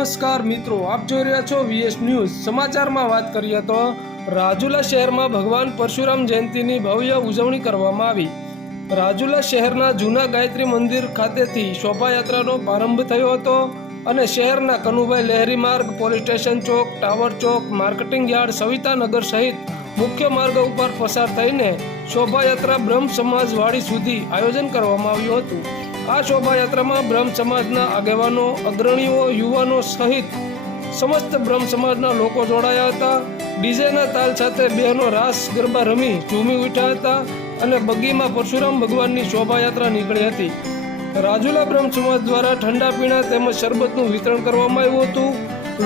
નમસ્કાર મિત્રો, આપ જોઈ રહ્યા છો વીએસ ન્યૂઝ। સમાચારમાં વાત કરીએ તો રાજુલા શહેરમાં ભગવાન પરશુરામ જયંતિની ભવ્ય ઉજવણી કરવામાં આવી। રાજુલા શહેરના જૂના ગાયત્રી મંદિર ખાતેથી શોભાયાત્રાનો પ્રારંભ થયો હતો અને શહેરના કનુભાઈ લહેરી માર્ગ, પોલીસ સ્ટેશન ચોક, ટાવર ચોક, માર્કેટિંગ યાર્ડ, સવિતાનગર સહિત મુખ્ય માર્ગ ઉપર પસાર થઈને શોભાયાત્રા બ્રહ્મ સમાજ વાડી સુધી આયોજન કરવામાં આવ્યું હતું। આ શોભાયાત્રામાં બ્રહ્મ સમાજના આગેવાનો, અગ્રણીઓ, યુવાનો સહિત સમસ્ત બ્રહ્મ સમાજના લોકો જોડાયા હતા। ડીજેના તાલ સાથે બહેનો રાસ ગરબા રમી ઝૂમી ઉઠ્યા હતા અને બગીમાં પરશુરામ ભગવાનની શોભાયાત્રા નીકળી હતી। રાજુલા બ્રહ્મ સમાજ દ્વારા ઠંડા પીણા તેમજ શરબતનું વિતરણ કરવામાં આવ્યું હતું।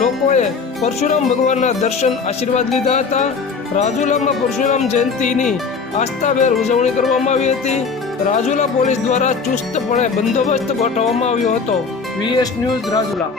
લોકોએ પરશુરામ ભગવાનના દર્શન, આશીર્વાદ લીધા હતા। રાજુલામાં પરશુરામ જયંતિની આસ્થાભેર ઉજવણી કરવામાં આવી હતી। રાજુલા પોલીસ દ્વારા ચુસ્તપણે બંદોબસ્ત ગોઠવવામાં આવ્યો હતો। VS news Rajula.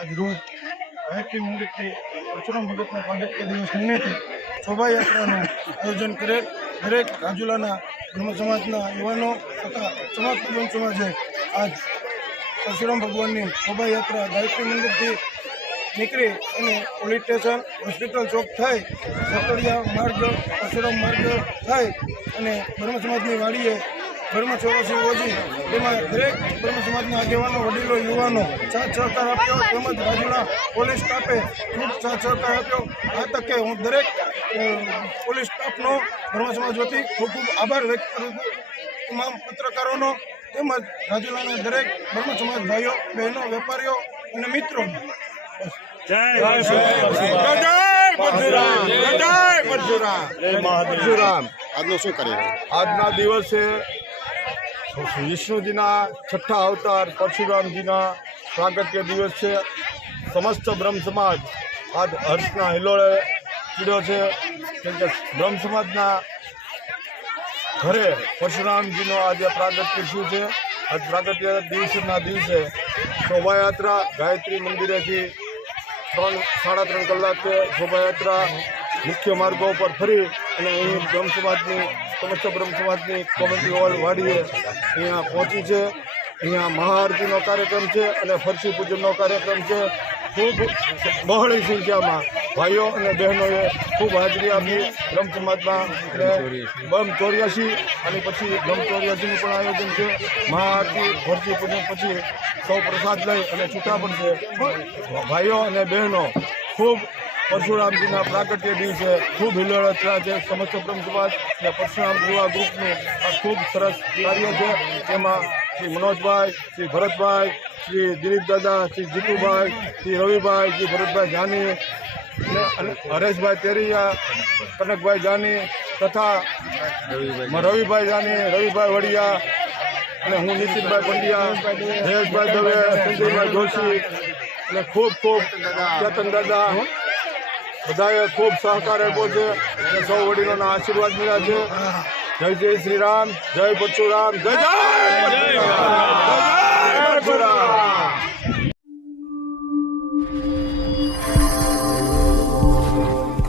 आज रोज गायत्री मंदिर से परशुराम भगत पांडत्य दिवस निमित्ते शोभायात्राનું આયોજન કરેલ। દરેક રાજુલાના બ્રહ્મ સમાજના યુવાનો તથા સમસ્ત બ્રહ્મ સમાજે આજ પરશુરામ ભગવાનની શોભાયાત્રા ગાયત્રી મંદિરથી નીકળી અને પોલીસ સ્ટેશન, હોસ્પિટલ ચોક થઈ સતડિયા માર્ગ, પરશુરામ માર્ગ થઈ અને બ્રહ્મ સમાજની વાડીએ બ્રહ્મ ચોરાસી ઓજી તેમાં દરેક બ્રહ્મ સમાજના આગેવાનો, વડીલો, યુવાનો સાથ સહકાર આપ્યો તેમજ રાજુલા પોલીસ સ્ટાફે ખૂબ સાથ સહકાર આપ્યો। આ તકે હું દરેક પોલીસ સ્ટાફનો બ્રહ્મ સમાજ વતી ખૂબ ખૂબ આભાર વ્યક્ત કરું છું। તમામ પત્રકારોનો તેમજ રાજુલાના દરેક બ્રહ્મ સમાજ ભાઈઓ, બહેનો, વેપારીઓ અને મિત્રો આજના દિવસે વિષ્ણુજીના છઠ્ઠા અવતાર પરશુરામજીના પ્રાગટ્ય દિવસ છે। સમસ્ત બ્રહ્મ સમાજ આજ હર્ષના હિલોળે ચીડ્યો છે, કેમ કે બ્રહ્મ સમાજના ઘરે પરશુરામજીનો આજે પ્રાગટ્ય શું છે। આજ પ્રાગટ્ય દિવસના દિવસે શોભાયાત્રા ગાયત્રી મંદિરેથી 3-3.5 કલાકે શોભાયાત્રા મુખ્ય માર્ગો પર ફરી અને અહીં બ્રહ્મ સમાજની સમસ્ત બ્રહ્મ સમાજની કોમેડી હોલ વાડીએ અહીંયા પહોંચી છે। અહીંયા મહાઆરતીનો કાર્યક્રમ છે અને ફરસી પૂજનનો કાર્યક્રમ છે। ખૂબ બહોળી સંખ્યામાં ભાઈઓ અને બહેનોએ ખૂબ હાજરી આપી બ્રહ્મ સમાજમાં। અને બ્રહ્મ 84 અને પછી બ્રહ્મ 84નું પણ આયોજન છે। મહાઆરતી, ફરસી પૂજન પછી સૌ પ્રસાદ લઈ અને છૂટા પડશે। ભાઈઓ અને બહેનો ખૂબ પરશુરામજીના પ્રાગટ્ય દિવસે ખૂબ હિલોળ રચના છે। સમસ્ત બ્રહ્મ સમાજ અને પરશુરામ યુવા ગ્રુપનું આ ખૂબ સરસ કાર્ય છે। તેમાં શ્રી મનોજભાઈ, શ્રી ભરતભાઈ, શ્રી દિલીપ દાદા, શ્રી જીતુભાઈ, શ્રી રવિભાઈ, શ્રી ભરતભાઈ જાની અને હરેશભાઈ તેરિયા, કનકભાઈ જાની તથા રવિભાઈ જાની, રવિભાઈ વડિયા અને હું નીતિનભાઈ પંડ્યા, જયેશભાઈ દવે, સંજયભાઈ જોશી અને ખૂબ ચેતન દાદા બધાએ ખૂબ સહકાર આપ્યો છે અને સૌ વડીલોના આશીર્વાદ મળ્યા છે. જય શ્રી રામ, જય પરશુરામ, જય પરશુરામ.